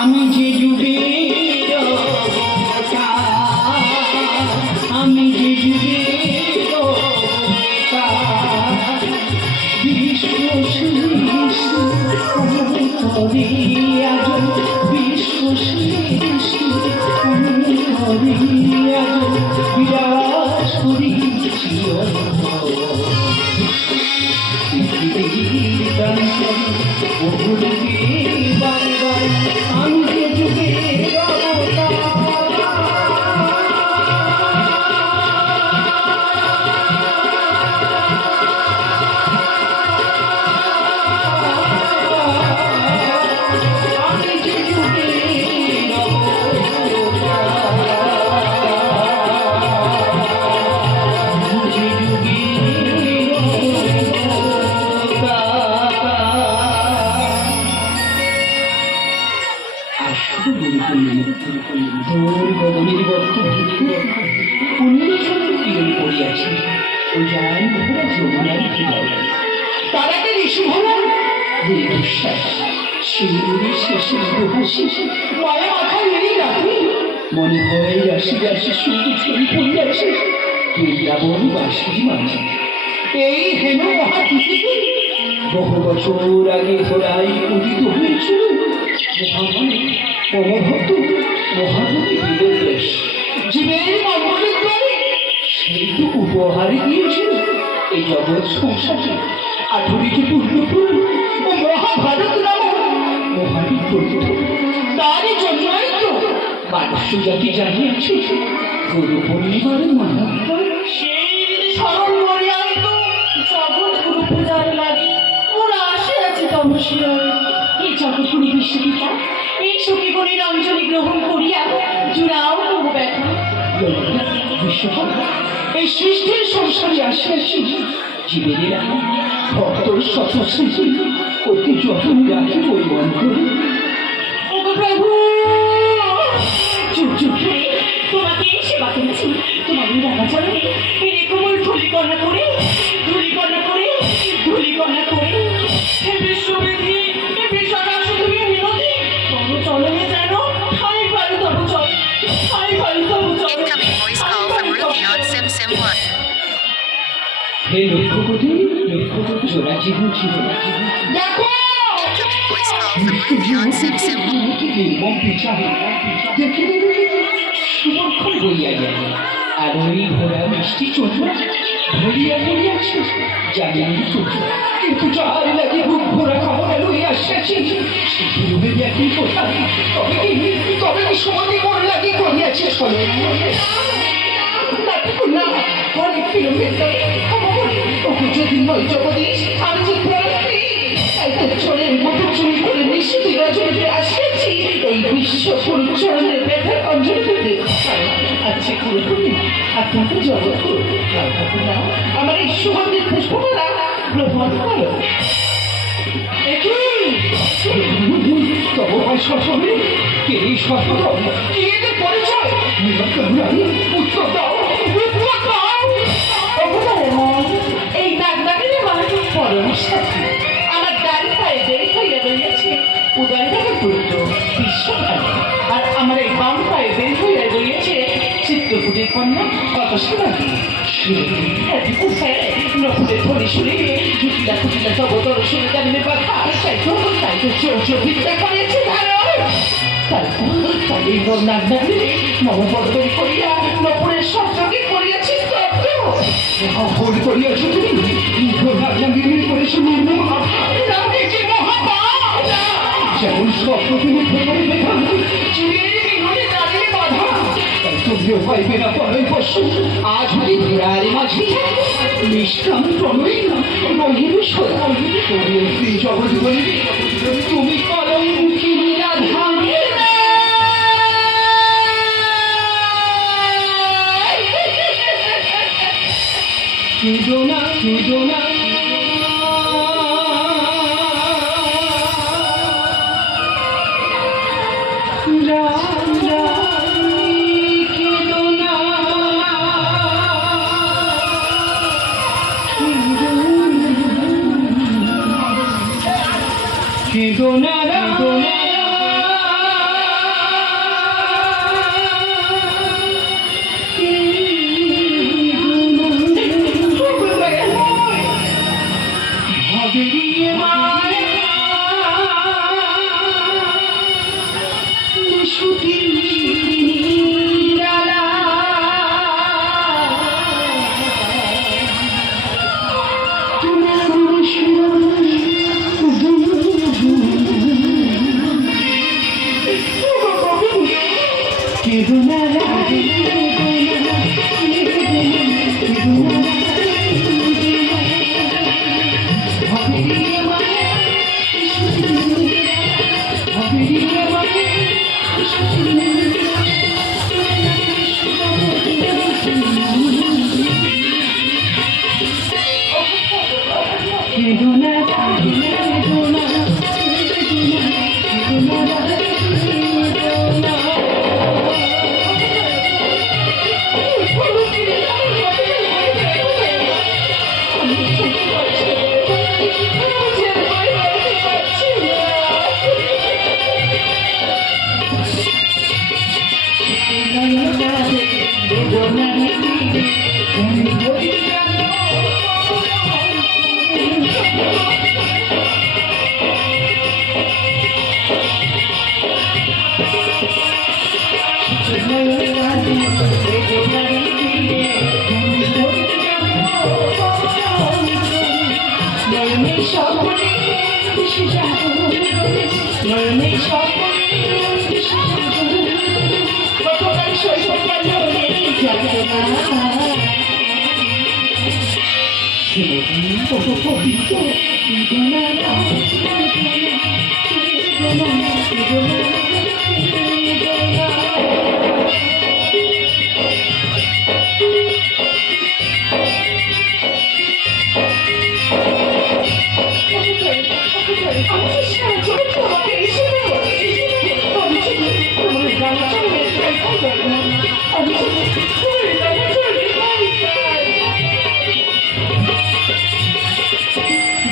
আমি যে যুগে মনে হয় রাশি রাশি সুন্দর ছবি পড়িয়াছে বৃন্দাবন বাসী মাঝে এই হেন মহাপৃথিবী বহু বছর আগে ধরাই উদিত হয়েছিল মহাভক্ত মহানবী বিদেশ জীবের মঙ্গলের দ্বারে সেইটুকু উপহার দিয়েছিল এই জগৎ সংসারে আধুনিকে পূর্ণপুর ও মহাভারত নাম মহাবিদ্য তারই জন্যই তো মানুষ জাতি জানিয়েছে গুরু পূর্ণিমার মাহাত্ম সেই স্মরণ করে আমি তো জগৎ গুরু পূজার লাগে ওরা আসে আছে তমসিয়া এই জগৎগুলি বিশ্বপিতা এই সখীগণের অঞ্জলি গ্রহণ করিয়া জুড়াও তবু ব্যথা বিশ্বকর এই সৃষ্টির সংসারে আসিয়াছি জীবেরা ভক্তর সতস্মৃতি অতি যত্ন রাখি ওই মন্ত্র প্রভু চুপ চুপ তোমাকে সেবা করেছি তোমার রাখা চলে এই কোমল ধুলিকণা করে ধুলিকণা করে ধুলিকণা করে হে বিশ্ববেদী হে বিশ্বরাশি তুমি মিনতি তবু চলনে যেন ঠাই পাই তবু চল ঠাই পাই তবু চল Incoming voice call from Ruby on Sim 1. হে লক্ষ্যপতি লক্ষ্যপতি জোড়া জীবন জীবন দেখো Incoming voice call from Ruby on Sim 1. আর ওই ঘোড়া মিষ্টি চোখ ধরিয়া ধরিয়াছে জানি কিন্তু যার লাগে বুক ভরা খামনা লইয়া আসিয়াছি সেগুলো একই কোথায় তবে কি সমাধি মন লাগে করিয়াছে ফলে থাকিল ভেতরে ওকে যদি নয় জগদীশ আমি যে প্রাণী তাই তো চোরের মতো চুরি করে নিশ্চিত রজনীতে আসেছি এই বিশ্ব পুরুচরণের ব্যথা অঞ্জলি করতে আচ্ছা পুরোপুরি আপনাকে জগৎ করুন না আমার এই সুগন্ধের পুষ্পমালা গ্রহণ করো তবে হয় সশরীর কে এই সর্বদম কে এদের পরিচয় উত্তর দাও উত্তর দাও এই নাগনাগিনী মানুষ পরম সাথী আমার ডান পায়ে দেরি হইয়া রইয়াছে উদয়নগর পুত্র বিশ্বকালী আর আমার এই বাম পায়ে দেরি হইয়া রইয়াছে চিত্রকূটের কন্যা তপস্বী নপুরের ধরি শুনে জুটিলা কুটিলা জগতর শুনে জানিলে কথা তাই তো চৌচ বিদ্যা করেছে ধারণ তাই এই নাগনাগিনী নববর্তনী করিয়া নপুরের শব্দকে করিয়াছি স্তব্ধ ভুল করিয়াছ তুমি নাগনাগিনীর করেছে যেমন স্বপ্ন তুমি ভেতরে বেঁধা চিড়িয়ে বিনোদে দাঁড়িয়ে বাধা তাই তুমিও পাইবে না পরই পশু আজ হতে ঘোড়ারে মাঝি নিষ্কাম প্রণয়ী না নহিবে সদা তুমি জগৎ বলি তুমি কলঙ্কি রাধানী কেদনা কেদনা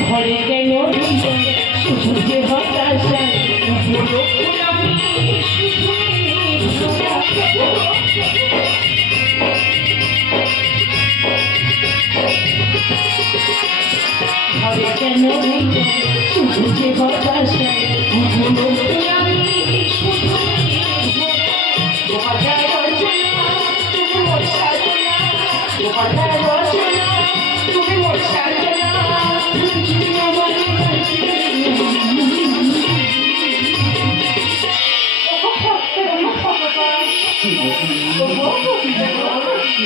ঘরে গেল শুধু যে হতাশা ঘরে কেন শুধু যে হতাশা গোপাল